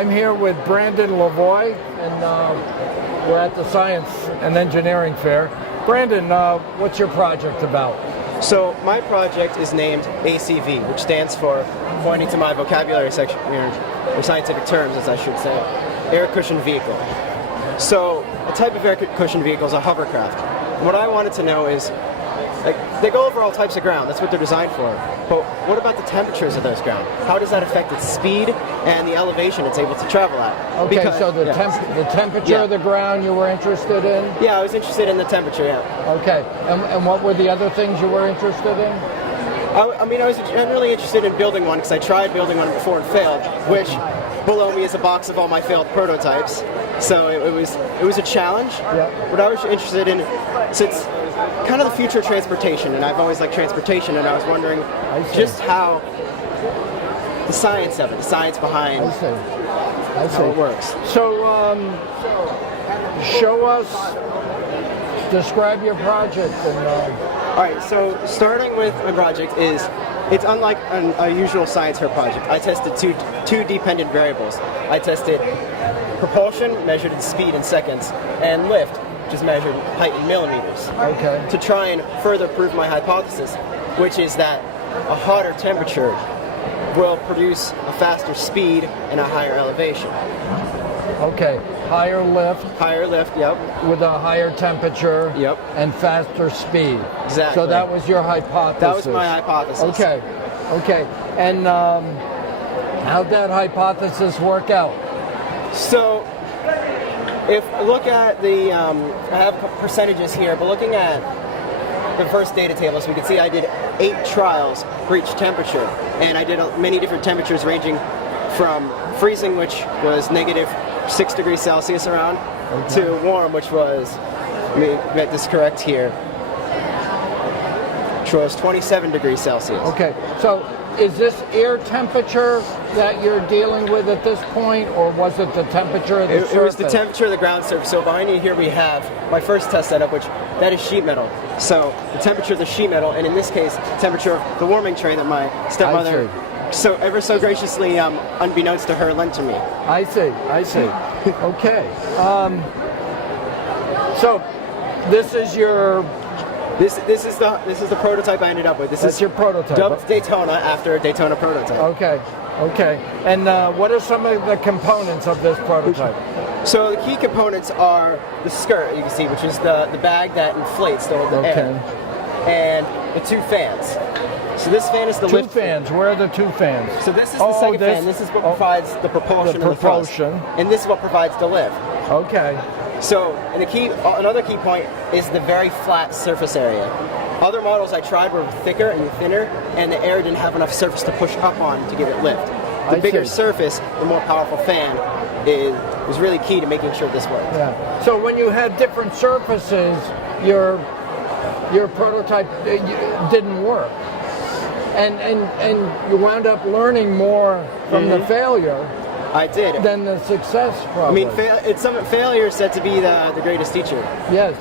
I'm here with Brandon Lavoie, and we're at the Science and Engineering Fair. Brandon, what's your project about? So my project is named ACV, which stands for, pointing to my vocabulary section, or scientific terms, as I should say, air cushion vehicle. So a type of air cushion vehicle is a hovercraft. And what I wanted to know is, like, they go over all types of ground, that's what they're designed for, but what about the temperatures of those ground? How does that affect its speed and the elevation it's able to travel at? Okay, because, so the temperature of the ground you were interested in? Yeah, I was interested in the temperature, yeah. Okay, and what were the other things you were interested in? I'm really interested in building one because I tried building one before and failed, which below me is a box of all my failed prototypes. So it was a challenge. Yeah. What I was interested in, since kind of the future of transportation, and I've always liked transportation, and I was wondering just how the science of it, the science behind how it works. So show us, describe your project. All right, so starting with my project it's unlike a usual science fair project. I tested two dependent variables. I tested propulsion, measured in speed in seconds, and lift, which is measured in height in millimeters. Okay. To try and further prove my hypothesis, which is that a hotter temperature will produce a faster speed and a higher elevation. Okay, higher lift. Higher lift, yep. With a higher temperature. Yep. And faster speed. Exactly. So that was your hypothesis. That was my hypothesis. Okay. And how'd that hypothesis work out? So, if look at the, I have percentages here, but looking at the first data table, so we can see I did 8 trials for each temperature, and I did many different temperatures ranging from freezing, which was -6 degrees Celsius around, to warm, which was, let me get this correct here, which was 27 degrees Celsius. Okay, so is this air temperature that you're dealing with at this point, or was it the temperature of the surface? It was the temperature of the ground surface. So behind you here we have my first test setup, which that is sheet metal. So the temperature of the sheet metal, and in this case, temperature of the warming tray that my stepmother so ever so graciously, unbeknownst to her, lent to me. I see. Okay. So this is your. This is the prototype I ended up with. That's your prototype. Dubbed Daytona after a Daytona prototype. Okay. And what are some of the components of this prototype? So the key components are the skirt, you can see, which is the bag that inflates the air, and the 2 fans. So this fan is the lift fans. Where are the 2 fans? So this is the second fan. This is what provides the propulsion and the thrust. And this is what provides the lift. Okay. So, and another key point is the very flat surface area. Other models I tried were thicker and thinner, and the air didn't have enough surface to push up on to give it lift. The bigger surface, the more powerful fan, was really key to making sure this worked. Yeah. So when you had different surfaces, your prototype didn't work, and you wound up learning more from the failure. I did. Than the success, probably. I mean, failure is said to be the greatest teacher. Yes.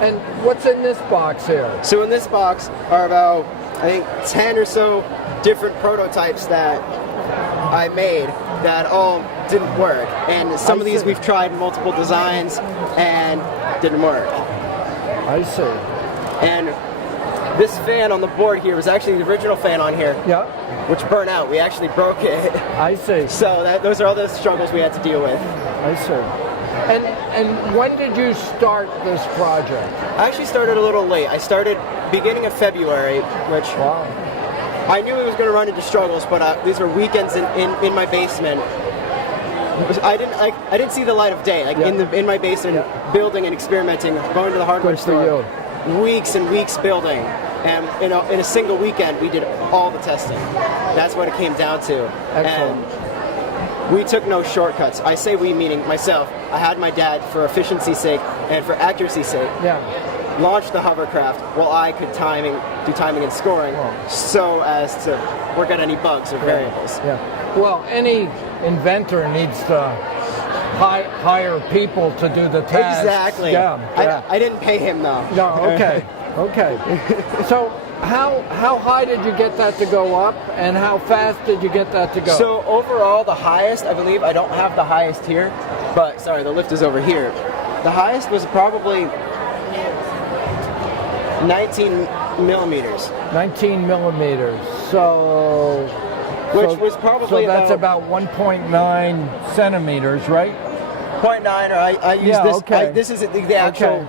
And what's in this box here? So in this box are about, I think, 10 or so different prototypes that I made that all didn't work. And some of these we've tried multiple designs and didn't work. I see. And this fan on the board here was actually the original fan on here. Yeah. Which burnt out. We actually broke it. I see. So those are all the struggles we had to deal with. I see. And when did you start this project? I actually started a little late. I started beginning of February, which I knew it was going to run into struggles, but these were weekends in my basement. I didn't see the light of day. In my basement, building and experimenting, going to the hardware store. Weeks and weeks building, and in a single weekend we did all the testing. That's what it came down to. Excellent. And we took no shortcuts. I say we, meaning myself. I had my dad, for efficiency's sake and for accuracy's sake, launch the hovercraft while I could do timing and scoring, so as to work out any bugs or variables. Yeah. Well, any inventor needs to hire people to do the tasks. Exactly. Yeah. I didn't pay him though. No. Okay. So how high did you get that to go up, and how fast did you get that to go? So overall, the highest, I believe, I don't have the highest here, but sorry, the lift is over here. The highest was probably 19 millimeters. 19 millimeters. So. Which was probably so that's about 1.9 centimeters, right? 0.9, or I use this. Okay. This is the actual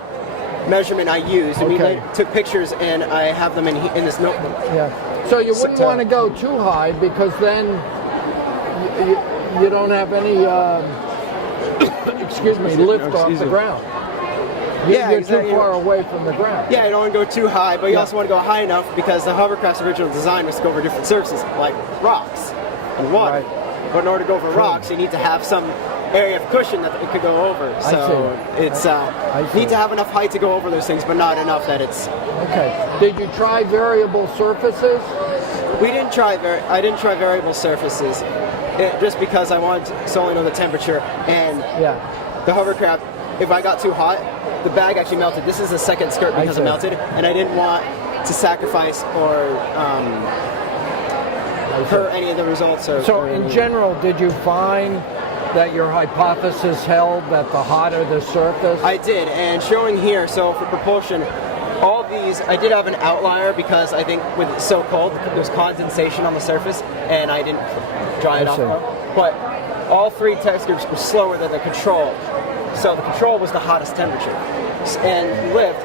measurement I used. And we took pictures, and I have them in this notebook. Yeah. So you wouldn't want to go too high, because then you don't have any lift off the ground. You're too far away from the ground. Yeah, you don't want to go too high, but you also want to go high enough, because the hovercraft's original design was to go over different surfaces, like rocks and water. Right. But in order to go over rocks, you need to have some area of cushion that it could go over. So it's need to have enough height to go over those things, but not enough that it's. Okay. Did you try variable surfaces? We didn't try. I didn't try variable surfaces, just because I wanted to solely know the temperature and the hovercraft. If I got too hot, the bag actually melted. This is the second skirt because it melted, and I didn't want to sacrifice or hurt any of the results. So in general, did you find that your hypothesis held, that the hotter the surface? I did, and showing here, so for propulsion, all of these, I did have an outlier, because I think with it so cold, there's condensation on the surface, and I didn't dry it off. But all three test groups were slower than the control. So the control was the hottest temperature. And lift,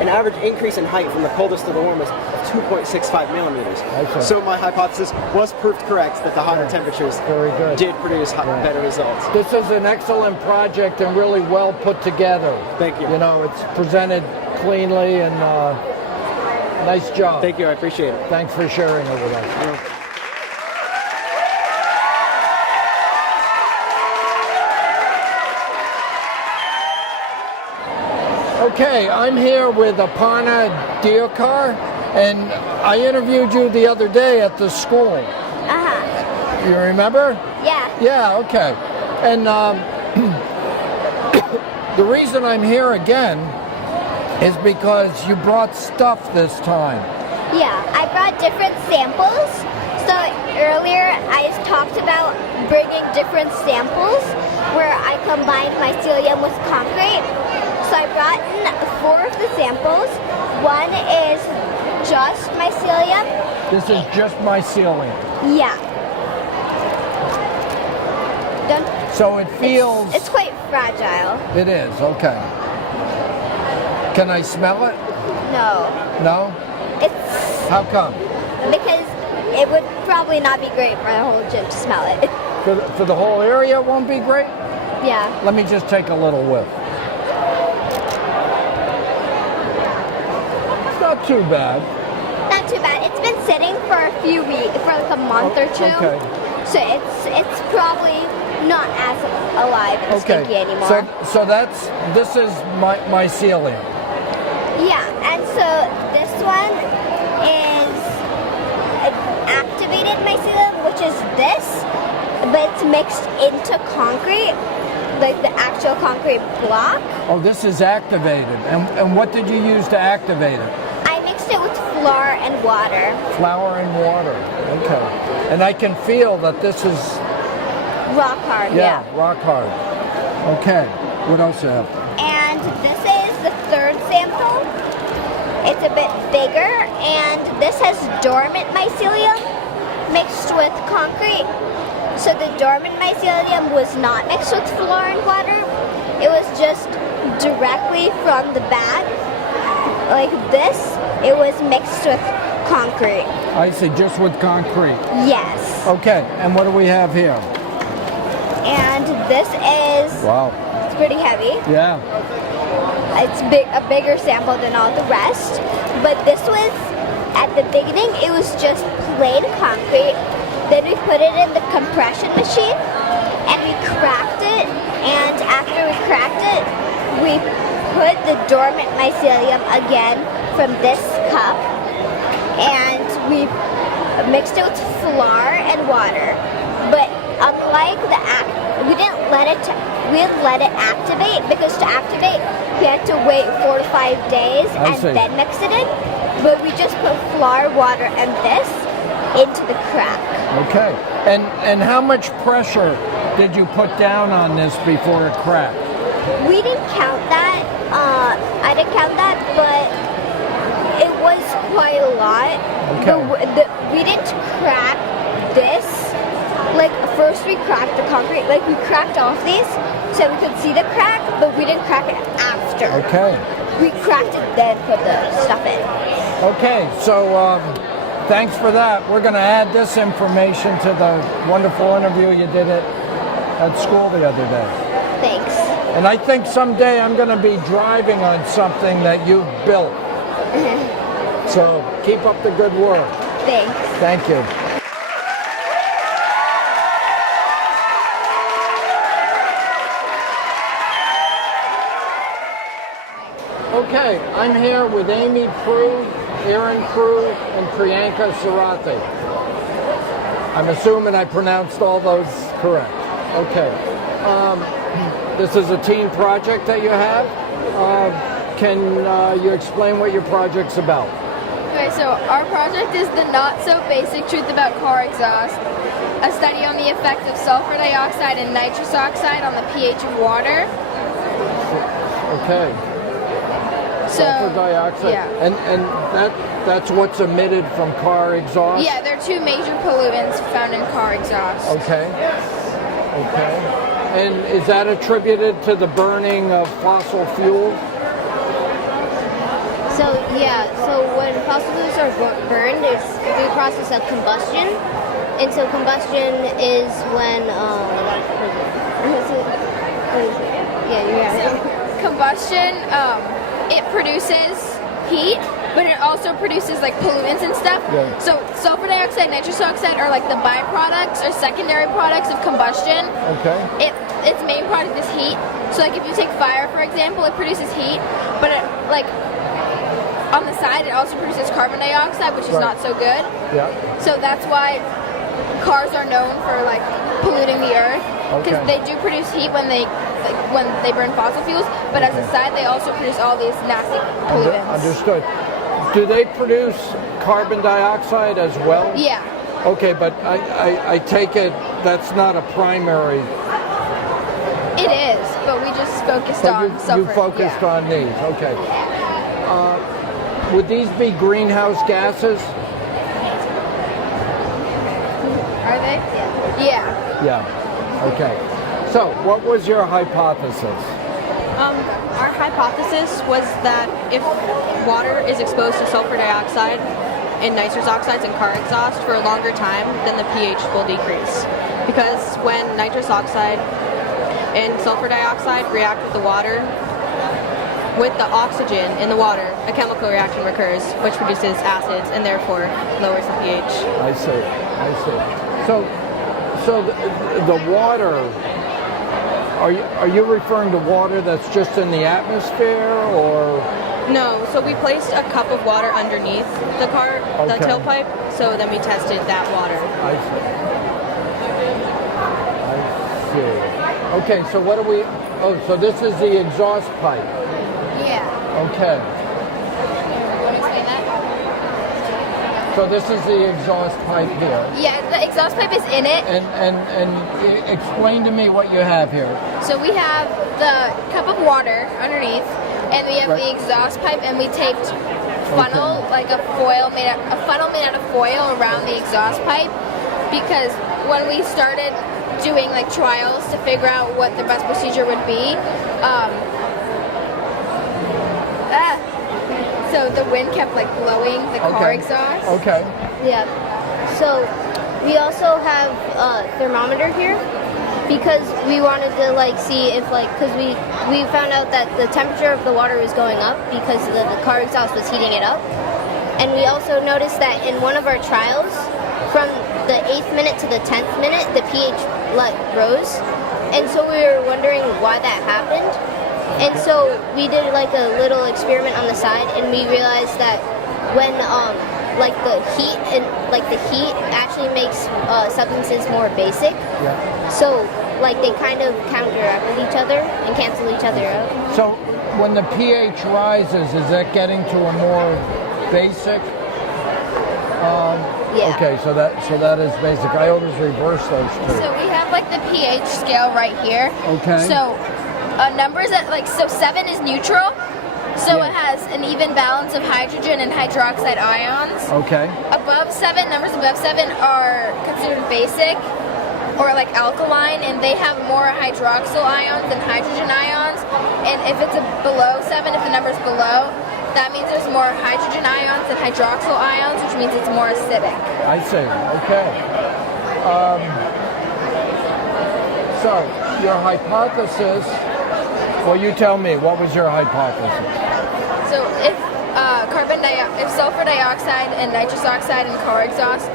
an average increase in height from the coldest to the warmest of 2.65 millimeters. So my hypothesis was proved correct, that the hotter temperatures did produce better results. This is an excellent project and really well put together. Thank you. You know, it's presented cleanly, and nice job. Thank you, I appreciate it. Thanks for sharing it with us. Okay, I'm here with Aparna Diokar, and I interviewed you the other day at the school. Uh-huh. You remember? Yeah. Yeah, okay. And the reason I'm here again is because you brought stuff this time. Yeah, I brought different samples. So earlier I talked about bringing different samples where I combined mycelium with concrete. So I brought in 4 of the samples. One is just mycelium. This is just mycelium. Yeah. So it feels... It's quite fragile. It is, okay. Can I smell it? No. No? It's... How come? Because it would probably not be great for the whole gym to smell it. For the whole area it won't be great? Yeah. Let me just take a little whiff. Not too bad. Not too bad. It's been sitting for a few weeks, for like a month or two. Okay. So it's probably not as alive and stinky anymore. So this is mycelium. Yeah, and so this one is activated mycelium, which is this, but it's mixed into concrete, like the actual concrete block. Oh, this is activated. And what did you use to activate it? I mixed it with flour and water. Flour and water. Okay. And I can feel that this is... Rock hard, yeah. Rock hard. Okay. What else do you have? And this is the 3rd sample. It's a bit bigger, and this has dormant mycelium mixed with concrete. So the dormant mycelium was not mixed with flour and water. It was just directly from the bag. Like this, it was mixed with concrete. I see, just with concrete. Yes. Okay, and what do we have here? And this is... Wow. It's pretty heavy. Yeah. It's a bigger sample than all the rest. But this was, at the beginning, it was just plain concrete. Then we put it in the compression machine, and we cracked it. And after we cracked it, we put the dormant mycelium again from this cup, and we mixed it with flour and water. But unlike we didn't let it activate, because to activate, we had to wait 4 to 5 days and then mix it in. but we just put flour, water, and this into the crack. Okay. And how much pressure did you put down on this before it cracked? We didn't count that. I didn't count that, but it was quite a lot. Okay. We didn't crack this. Like, first we cracked the concrete. Like, we cracked off these so we could see the crack, but we didn't crack it after. Okay. We cracked it, then put the stuff in. Okay, so thanks for that. We're going to add this information to the wonderful interview you did at school the other day. Thanks. And I think someday I'm going to be driving on something that you've built. So keep up the good work. Thanks. Thank you. Okay, I'm here with Amy Prue, Aaron Prue, and Priyanka Sarathi. I'm assuming I pronounced all those correct. Okay. This is a team project that you have. Can you explain what your project's about? Okay, so our project is the Not So Basic Truth About Car Exhaust, a study on the effect of sulfur dioxide and nitrous oxide on the pH of water. Okay. So, Sulfur dioxide. yeah. And that's what's emitted from car exhaust? Yeah, there are two major pollutants found in car exhaust. Okay. Okay. And is that attributed to the burning of fossil fuels? So when fossil fuels are burned, it's through the process of combustion, and so combustion is when Combustion, it produces heat, but it also produces like pollutants and stuff. Yeah. So sulfur dioxide, nitrous oxide are like the byproducts or secondary products of combustion. Okay. Its main product is heat. So like if you take fire, for example, it produces heat, but it, like on the side it also produces carbon dioxide, which is Right. not so good. Yeah. So that's why cars are known for like polluting the earth, because Okay. they do produce heat when they burn fossil fuels, but as a side they also produce all these nasty pollutants. Understood. Do they produce carbon dioxide as well? Yeah. Okay, but I take it that's not a primary. It is, but we just focused But on you sulfur. focused yeah. on these. Okay. Would these be greenhouse gases? Are they? Yeah. Yeah. Okay. So, what was your hypothesis? Our hypothesis was that if water is exposed to sulfur dioxide and nitrous oxides in car exhaust for a longer time, then the pH will decrease. Because when nitrous oxide and sulfur dioxide react with the water, with the oxygen in the water, a chemical reaction occurs which produces acids and therefore lowers the pH. I see. So the water. Are you referring to water that's just in the atmosphere, or? No, so we placed a cup of water underneath the car, the Okay. tailpipe, so then we tested that water. I see. Okay, so what do we? Oh, so this is the exhaust pipe. Yeah. Okay. You want to explain that? So this is the exhaust pipe here. Yeah, the exhaust pipe is in it. And explain to me what you have here. So we have the cup of water underneath, and we have Right. the exhaust pipe, and we taped funnel, like a funnel made out of foil around the exhaust pipe, because when we started doing like trials to figure out what the best procedure would be, so the wind kept like blowing the car exhaust. Okay. Yeah. So we also have a thermometer here because we wanted to see if because we found out that the temperature of the water was going up because the car exhaust was heating it up. And we also noticed that in one of our trials, from the 8th minute to the 10th minute, the pH rose. And so we were wondering why that happened. And so we did a little experiment on the side, and we realized that when the heat actually makes substances more basic. Yeah. So they kind of counteract with each other and cancel each other out. So when the pH rises, is that getting to a more basic. Yeah. Okay, so that is basic. I always reverse those two. So we have like the pH scale right here. Okay. So numbers that so 7 is neutral. So Yeah. it has an even balance of hydrogen and hydroxide ions. Okay. Above 7, numbers above 7 are considered basic or like alkaline, and they have more hydroxyl ions than hydrogen ions. And if it's below 7, if the number's below, that means there's more hydrogen ions than hydroxyl ions, which means it's more acidic. I see. Okay. So your hypothesis. Well, you tell me. What was your hypothesis? So if if sulfur dioxide and nitrous oxide and car exhaust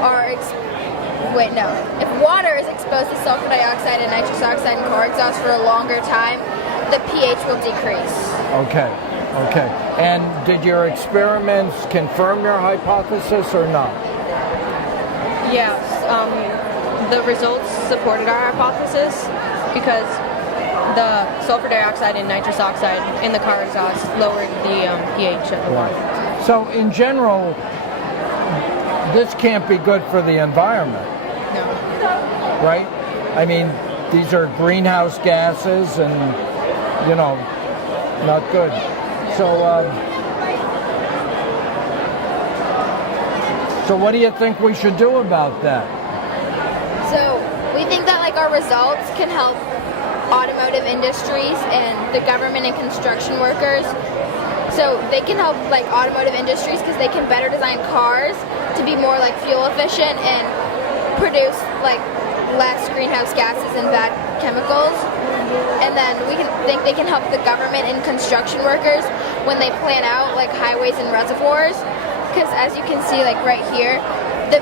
are if water is exposed to sulfur dioxide and nitrous oxide and car exhaust for a longer time, the pH will decrease. Okay. Okay. And did your experiments confirm your hypothesis or not? Yes, the results supported our hypothesis because the sulfur dioxide and nitrous oxide in the car exhaust lowered the pH of the water. So in general, this can't be good for the environment, No. right? I mean, these are greenhouse gases and, not good. So what do you think we should do about that? So we think that like our results can help automotive industries and the government and construction workers. So they can help like automotive industries because they can better design cars to be more like fuel efficient and produce like less greenhouse gases and bad chemicals. And then we think they can help the government and construction workers when they plan out like highways and reservoirs. Because as you can see like right here, the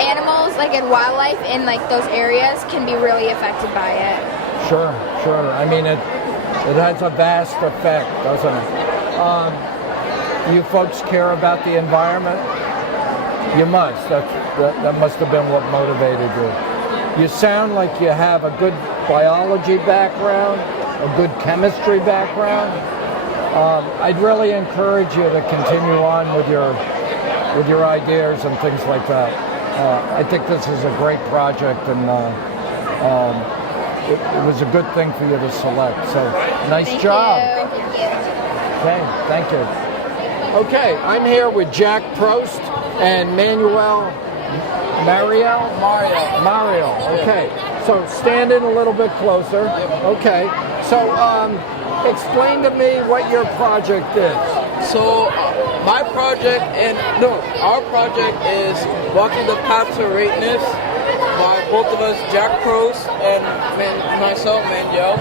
animals like and wildlife in like those areas can be really affected by it. Sure. I mean, it has a vast effect, doesn't it? You folks care about the environment? You must. That must have been what motivated you. You sound like you have a good biology background, a good chemistry background. I'd really encourage you to continue on with your ideas and things like that. I think this is a great project, and it was a good thing for you to select. So nice job. Okay, thank you. Okay, I'm here with Jack Prost and Manuel Mario. Okay, so stand in a little bit closer. Okay, so explain to me what your project is. So our project is Walking the Path to Greatness by both of us, Jack Prost and myself, Manuel.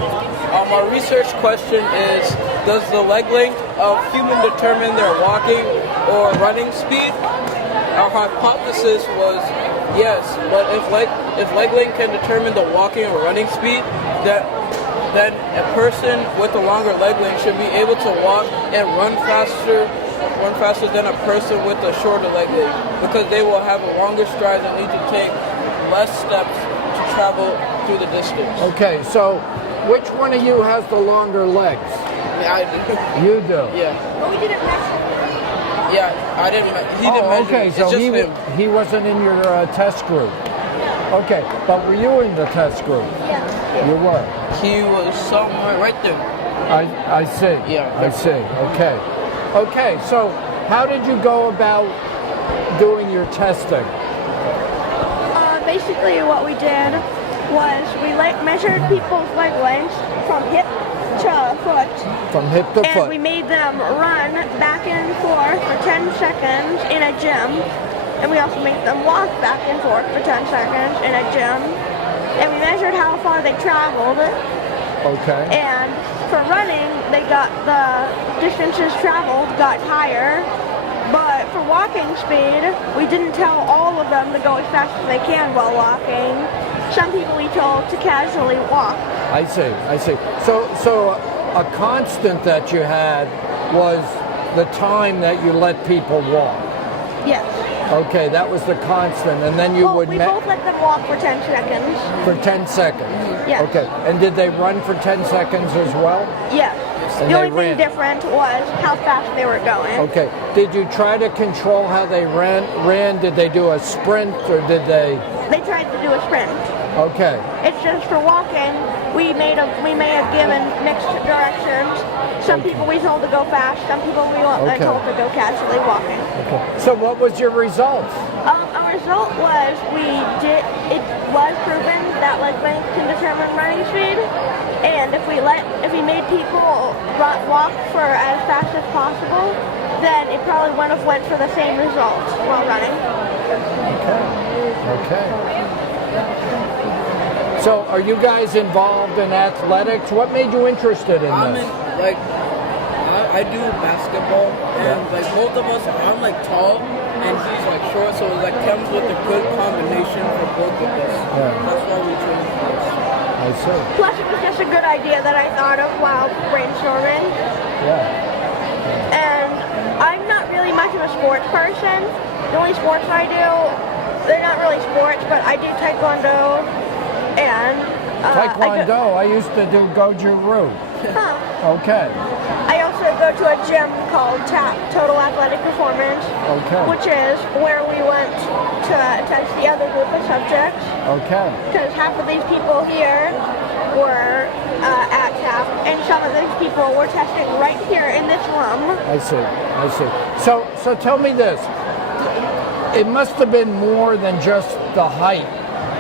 Our research question is, does the leg length of human determine their walking or running speed? Our hypothesis was yes, but if leg length can determine the walking or running speed, then a person with a longer leg length should be able to walk and run faster than a person with a shorter leg length, because they will have a longer stride and need to take less steps to travel through the distance. Okay, so which one of you has the longer legs? I do. You do? Yeah. But we didn't measure. Yeah, I didn't. He didn't measure. Okay, It's so just him. he wasn't in your test group. Okay, but were you in the test group? Yeah. You were. He was somewhere right there. I see. Yeah. I see. Okay, so how did you go about doing your testing? Basically what we did was we measured people's leg lengths from hip to foot. From hip to And foot. we made them run back and forth for 10 seconds in a gym. And we also made them walk back and forth for 10 seconds in a gym. And we measured how far they traveled. Okay. And for running, the distances traveled got higher. But for walking speed, we didn't tell all of them to go as fast as they can while walking. Some people we told to casually walk. I see. So a constant that you had was the time that you let people walk. Yes. Okay, that was the constant, and then you Well, would we both let them walk for 10 seconds. for 10 seconds. Yes. Okay, and did they run for 10 seconds as well? Yes. And The only they thing ran. different was how fast they were going. Okay. Did you try to control how they ran? Did they do a sprint or did they? They tried to do a sprint. Okay. It's just for walking, we may have given mixed directions. Some people we told to go fast, some people we Okay. told to go casually walking. Okay. So what was your result? Our result was it was proven that leg length can determine running speed, and if we made people walk for as fast as possible, then it probably wouldn't have went for the same result while running. Okay. So are you guys involved in athletics? What made you interested in I'm this? in, like, I do basketball, and like both of us, I'm like tall, and he's like short, so it like comes with a good combination for both of us. Yeah. That's why we chose this. I see. Plus, it was just a good idea that I thought of while brainstorming. Yeah. And I'm not really much of a sports person. The only sports I do, they're not really sports, but I do taekwondo and Taekwondo. I used to do Goju-Ryu. Okay. I also go to a gym called TAP, Total Athletic Performance, Okay. which is where we went to test the other group of subjects. Okay. Because half of these people here were at TAP, and some of these people were testing right here in this room. I see. So tell me this. It must have been more than just the height,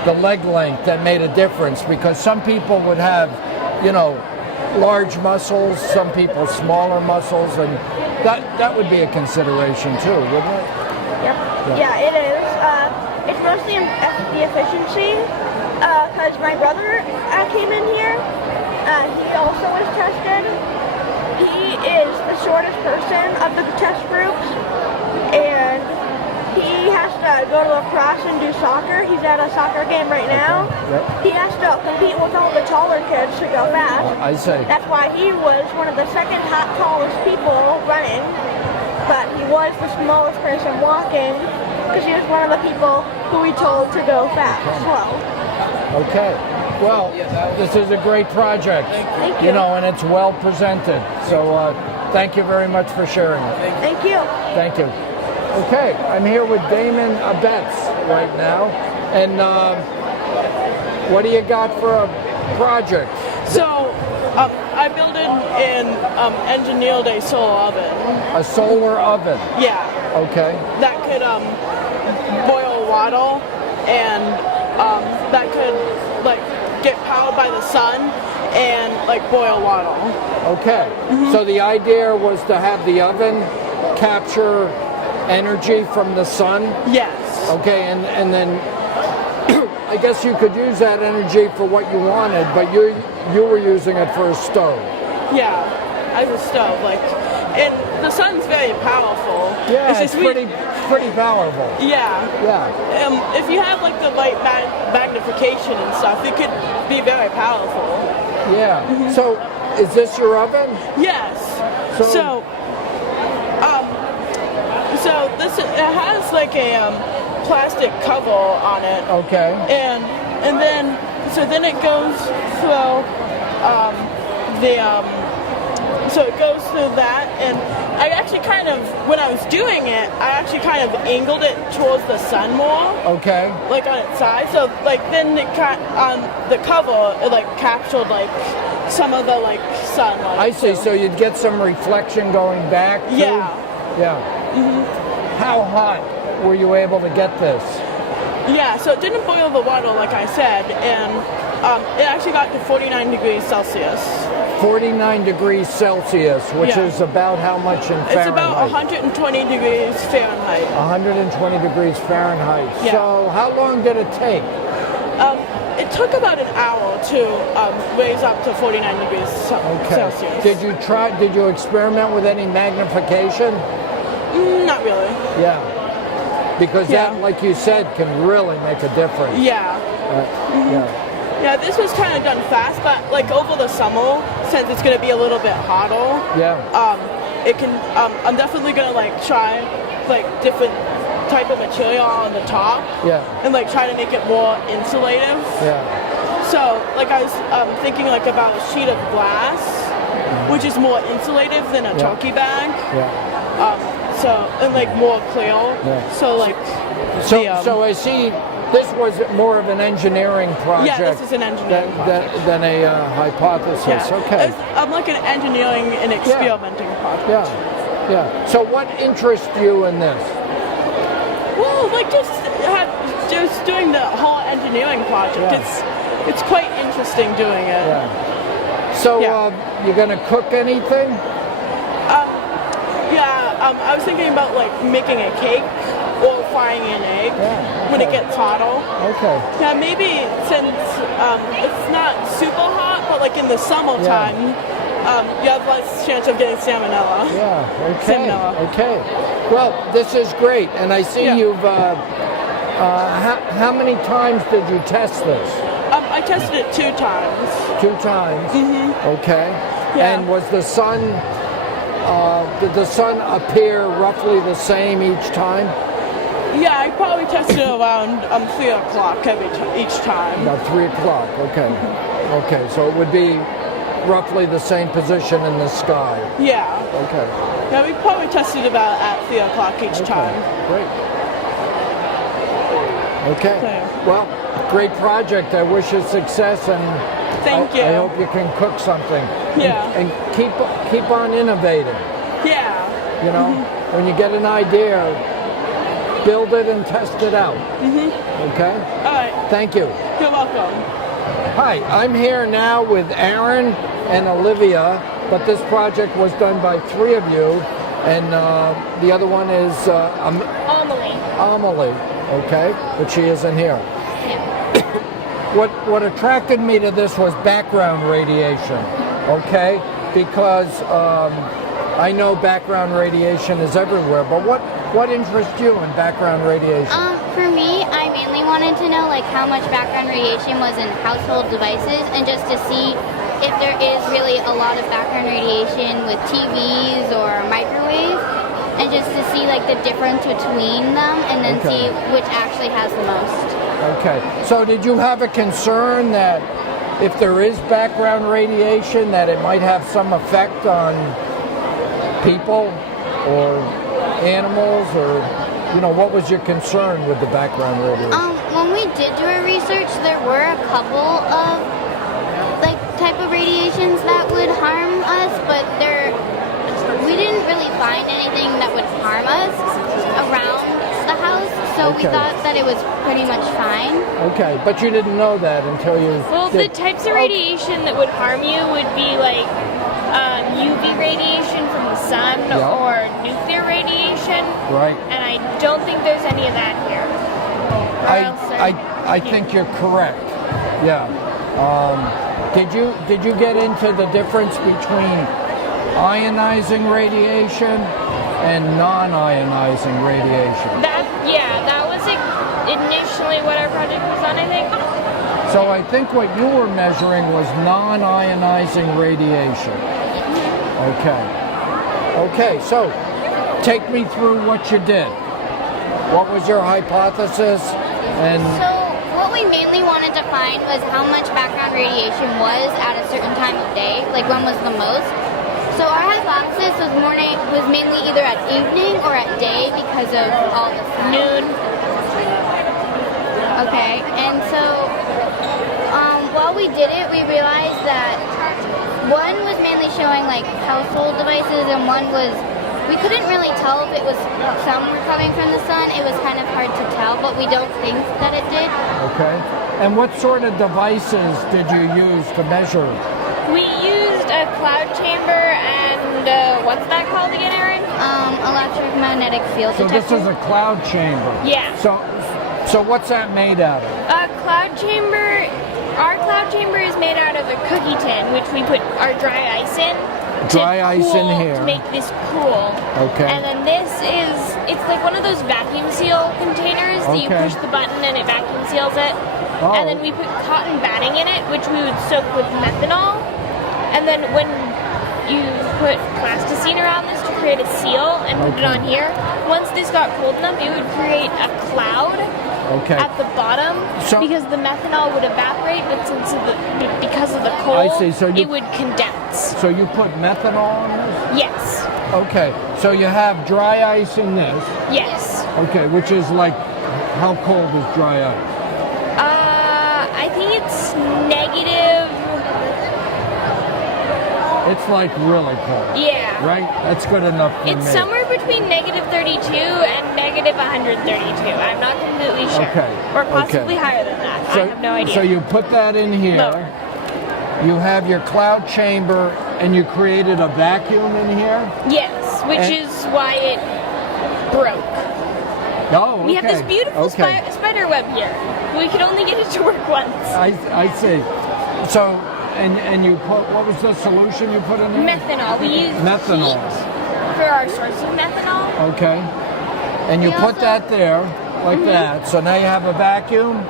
the leg length that made a difference, because some people would have, large muscles, some people smaller muscles, and that would be a consideration too, wouldn't it? Yep. Yeah, it is. It's mostly the efficiency, because my brother came in here. He also was tested. He is the shortest person of the test groups, and he has to go to lacrosse and do soccer. He's at a soccer game right now. Yep. He has to compete with all the taller kids to go fast. I see. That's why he was one of the second tallest people running, but he was the smallest person walking because he was one of the people who we told to go fast, slow. Okay. Well, this is a great project. Thank you. And it's well presented. So thank you very much for sharing it. Thank you. Thank you. Okay, I'm here with Damon Abetz right now. And what do you got for a project? So, I built and engineered a solar oven. A solar oven. Yeah, Okay. that could boil water, and that could get powered by the sun and boil water. Okay. So the idea was to have the oven capture energy from the sun. Yes. Okay, and then I guess you could use that energy for what you wanted, but you were using it for a stove. Yeah, as a stove. And the sun's very powerful. Yeah, it's just pretty powerful. Yeah. Yeah. If you have the light magnification and stuff, it could be very powerful. Yeah. So is this your oven? Yes. So- So this it has a plastic cover on it. Okay. And then it goes through so it goes through that, and I actually when I was doing it, I actually kind of angled it towards the sun more. Okay. On its side, so then it on the cover it captured some of the sunlight. I see. too. So you'd get some reflection going back. Too? Yeah. Yeah. How hot were you able to get this? Yeah, so it didn't boil the water like I said, and it actually got to 49 degrees Celsius. 49 degrees Celsius, which Yeah. is about how much in Fahrenheit? It's about 120 degrees Fahrenheit. 120 degrees Fahrenheit. Yeah. So how long did it take? It took about an hour to raise up to 49 degrees Celsius. Did you experiment with any magnification? Not really. Yeah. Because Yeah. that, like you said, can really make a difference. Yeah. Yeah. Yeah, this was kind of done fast, but over the summer, since it's going to be a little bit hotter, Yeah. it can. I'm definitely going to try different type of material on the top, Yeah. and try to make it more insulative. Yeah. So I was thinking about a sheet of glass, which is more insulative than a turkey bag. Yeah. And like more clear. Yeah. So like. So I see this was more of an engineering project. Yeah, this is an engineering project. Than a hypothesis. Yeah. Okay. I'm like an engineering and experimenting project. Yeah. Yeah. So what interests you in this? Well, like just doing the whole engineering project. Yeah. It's quite interesting doing it. Yeah. So you're gonna cook anything? I was thinking about like making a cake or frying an egg when it gets hotter. Okay. Yeah, maybe since it's not super hot, but like in the summertime, you have less chance of getting salmonella. Yeah. Okay. Salmonella. Okay. Well, this is great, and I see you've. How many times did you test this? I tested it 2 times. 2 times. Mm-hmm. Okay. Yeah. And was the sun? Did the sun appear roughly the same each time? Yeah, I probably tested around 3 o'clock each time. About 3 o'clock. Okay. Okay. So it would be roughly the same position in the sky. Yeah. Okay. Yeah, we probably tested about at 3 o'clock each time. Great. Okay. Well, great project. I wish you success, and thank you. I hope you can cook something. Yeah. And keep on innovating. Yeah. You know, when you get an idea, build it and test it out. Okay? All right. Thank you. You're welcome. Hi, I'm here now with Aaron and Olivia, but this project was done by 3 of you, and the other one is Amelie. Okay, but she isn't here. What attracted me to this was background radiation. Okay, because I know background radiation is everywhere, but what interests you in background radiation? For me, I mainly wanted to know like how much background radiation was in household devices, and just to see if there is really a lot of background radiation with TVs or microwaves, and just to see like the difference between them, and then see which actually has the most. Okay, so did you have a concern that if there is background radiation that it might have some effect on people or animals, or what was your concern with the background radiation? When we did do our research, there were a couple of like type of radiations that would harm us, but we didn't really find anything that would harm us around the house, so we thought that it was pretty much fine. Okay, but you didn't know that until you the types of radiation that would harm you would be like UV radiation from the sun or nuclear radiation. Right. And I don't think there's any of that here. I think you're correct. Yeah. Did you get into the difference between ionizing radiation and non-ionizing radiation? That was initially what our project was on, I think. So I think what you were measuring was non-ionizing radiation. Okay, so take me through what you did. What was your hypothesis? So what we mainly wanted to find was how much background radiation was at a certain time of day, like when was the most. So our hypothesis was mainly either at evening or at day because of all the sun. Noon. Okay, and so while we did it, we realized that one was mainly showing like household devices, and one was, we couldn't really tell if it was some were coming from the sun. It was kind of hard to tell, but we don't think that it did. Okay, and what sort of devices did you use to measure? We used a cloud chamber and what's that called again, Aaron? Electromagnetic field detector. So this is a cloud chamber. Yeah. So what's that made out of? Our cloud chamber is made out of a cookie tin, which we put our dry ice in. In here. To make this cool. Okay. And then it's like one of those vacuum seal containers that you push the button and it vacuum seals it. Oh. And then we put cotton batting in it, which we would soak with methanol. And then when you put plasticine around this to create a seal and put it on here, once this got cold enough, it would create a cloud Okay. at the bottom So- because the methanol would evaporate, but because of the cold, I see. So you- it would condense. So you put methanol in this? Yes. Okay. So you have dry ice in this. Yes. Okay, which is like, how cold is dry ice? I think it's negative. It's like really cold. Yeah. Right? That's good enough for me. It's somewhere between negative 32 and negative 132. I'm not completely sure. Okay. Or possibly Okay. higher than that. I have no idea. So you put that in here. Lower. You have your cloud chamber, and you created a vacuum in here? Yes, which And- is why it broke. Oh, okay. We have this beautiful spider web here. We could only get it to work once. I see. So, and you put, what was the solution you put in there? Methanol. We use Methanol. heat for our source of methanol. Okay. And you We put also- that there, like that. So now you have a vacuum?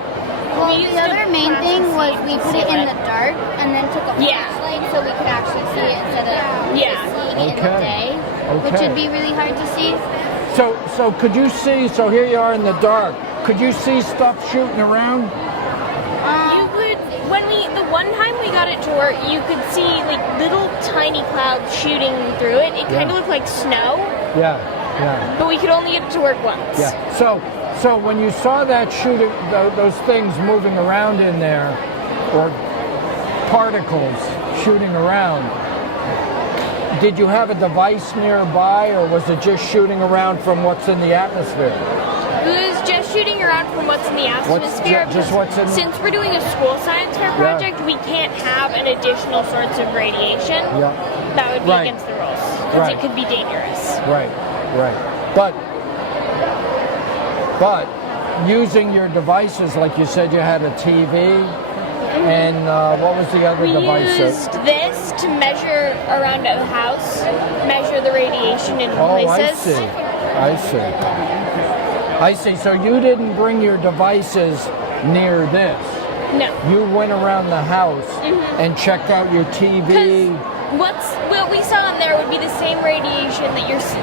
Well, We the used other a main thing was process we to put it seal in it. the dark and then took a Yeah. flashlight so we could actually see it instead of Yeah. just seeing it in Okay. the day, which Okay. would be really hard to see. So could you see, so here you are in the dark, could you see stuff shooting around? You could, the one time we got it to work, you could see like little tiny clouds shooting through it. It kind of looked like snow, Yeah, yeah. but we could only get it to work once. Yeah. So when you saw that shooting, those things moving around in there, or particles shooting around, did you have a device nearby, or was it just shooting around from what's in the atmosphere? It was just shooting around from what's in the atmosphere. Just what's in? Since we're doing a school science fair project, we can't have an additional sorts of radiation. Yeah. That would be Right. against the rules because Right. it could be dangerous. Right. But using your devices, like you said, you had a TV, and what was the other We device? used this to measure around a house, measure the radiation in places. I see. So you didn't bring your devices near this. No. You went around the house and checked out your TV. What we saw in there would be the same radiation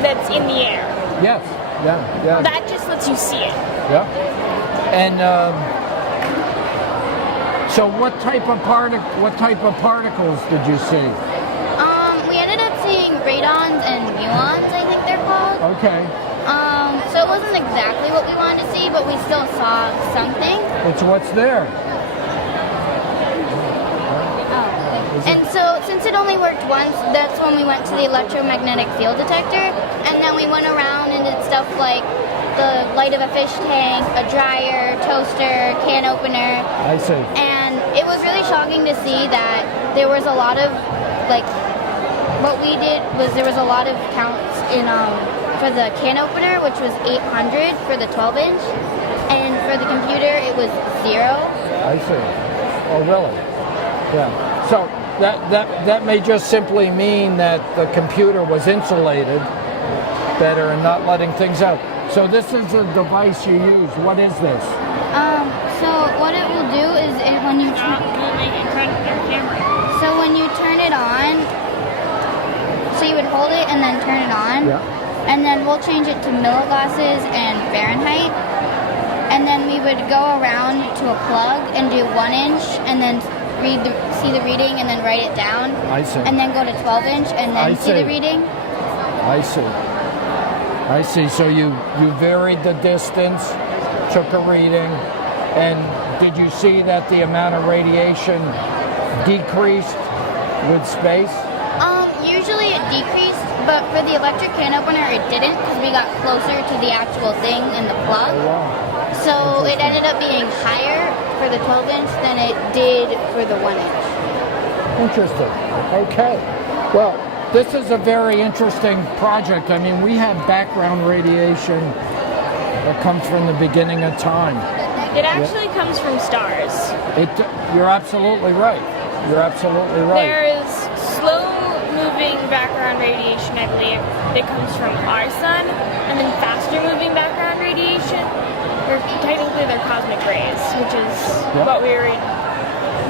that's in the air. Yes. Yeah. That just lets you see it. Yeah. And so what type of particles did you see? We ended up seeing radons and muons, I think they're called. Okay. So it wasn't exactly what we wanted to see, but we still saw something. It's what's there. And so, since it only worked once, that's when we went to the electromagnetic field detector, and then we went around and did stuff like the light of a fish tank, a dryer, toaster, can opener. I see. And it was really shocking to see that there was a lot of, what we did was there was a lot of counts in, for the can opener, which was 800 for the 12-inch, and for the computer, it was 0. I see. Oh, really? Yeah. So that may just simply mean that the computer was insulated better and not letting things out. So this is a device you use. What is this? So what it will do is when you turn it on, so you would hold it and then turn it on, and then we'll change it to milliglasses and Fahrenheit, and then we would go around to a plug and do 1 inch, and then see the reading and then write it down. I see. And then go to 12-inch and then see the reading. I see. So you varied the distance, took a reading, and did you see that the amount of radiation decreased with space? Usually it decreased, but for the electric can opener it didn't because we got closer to the actual thing in the plug. Oh, wow. So it ended up being higher for the 12-inch than it did for the 1-inch. Interesting. Okay. Well, this is a very interesting project. I mean, we have background radiation that comes from the beginning of time. It actually comes from stars. You're absolutely right. There is slow-moving background radiation, I believe, that comes from our sun, and then faster-moving background radiation. Technically, they're cosmic rays, which is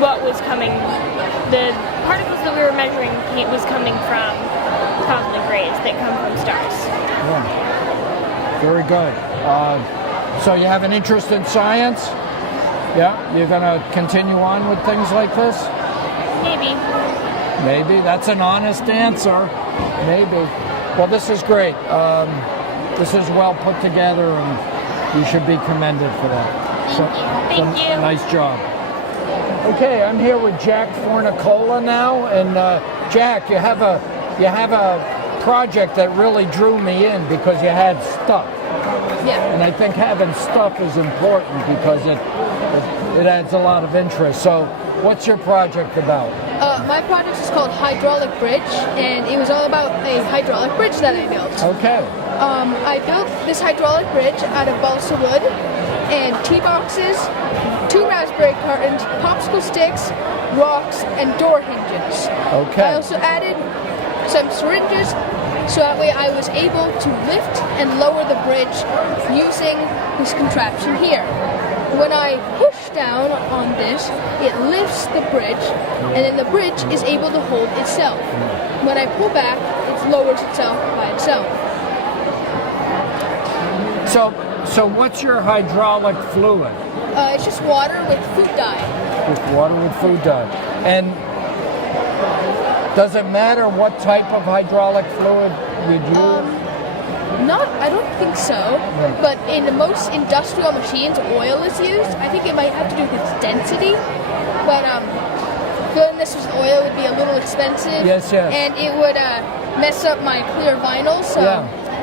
what was coming. The particles that we were measuring was coming from cosmic rays that come from stars. Yeah. Very good. So you have an interest in science? Yeah? You're going to continue on with things like this? Maybe. Maybe. That's an honest answer. Maybe. Well, this is great. This is well put together, and you should be commended for that. Thank you. Nice job. Okay, I'm here with Jack Fornicola now, and Jack, you have a project that really drew me in because you had stuff. Yeah. And I think having stuff is important because it adds a lot of interest. So, what's your project about? My project is called Hydraulic Bridge, and it was all about a hydraulic bridge that I built. Okay. I built this hydraulic bridge out of balsa wood and tea boxes, 2 raspberry cartons, popsicle sticks, rocks, and door hinges. Okay. I also added some syringes, so that way I was able to lift and lower the bridge using this contraption here. When I push down on this, it lifts the bridge, and then the bridge is able to hold itself. When I pull back, it lowers itself by itself. So what's your hydraulic fluid? It's just water with food dye. With water with food dye. And does it matter what type of hydraulic fluid you use? I don't think so. Right. But in most industrial machines, oil is used. I think it might have to do with its density. But filling this with oil would be a little expensive. Yes. And it would mess up my clear vinyl, so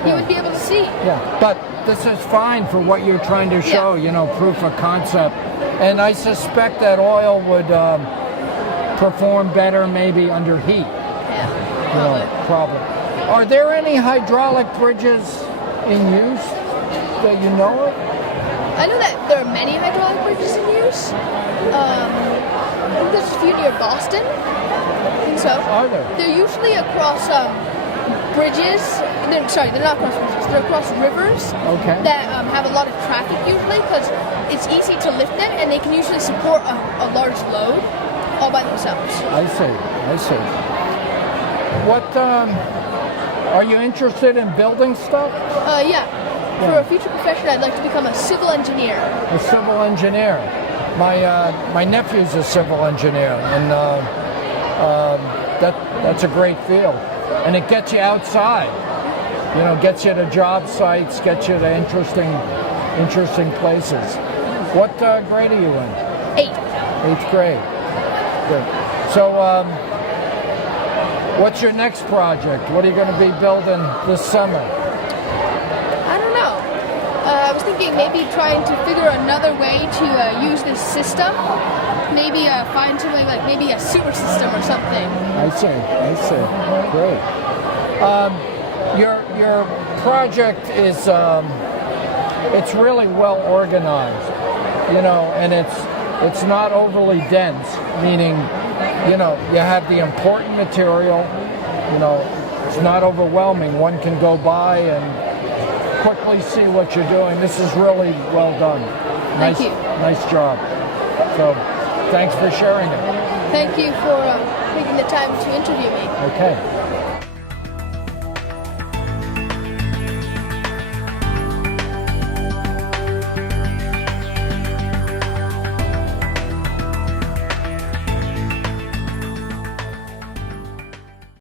you wouldn't be able to see. Yeah, but this is fine for what you're trying to show, proof of concept. And I suspect that oil would perform better maybe under heat. Yeah, probably. Are there any hydraulic bridges in use that you know of? I know that there are many hydraulic bridges in use. I think there's a few near Boston. I think so. Are there? They're usually across bridges. They're not across bridges. They're across rivers that have a lot of traffic usually because it's easy to lift them and they can usually support a large load all by themselves. I see. What, are you interested in building stuff? Yeah. For a future profession, I'd like to become a civil engineer. A civil engineer. My nephew's a civil engineer, and that's a great field. And it gets you outside. Gets you to job sites, gets you to interesting places. What grade are you in? 8th. 8th grade. Good. So, what's your next project? What are you going to be building this summer? I don't know. I was thinking maybe trying to figure another way to use this system. Maybe find something like maybe a sewer system or something. I see. Great. Your project is it's really well organized, and it's not overly dense, meaning you have the important material, it's not overwhelming. One can go by and quickly see what you're doing. This is really well done. Thank you. Nice job. So, thanks for sharing it. Thank you for taking the time to interview me. Okay.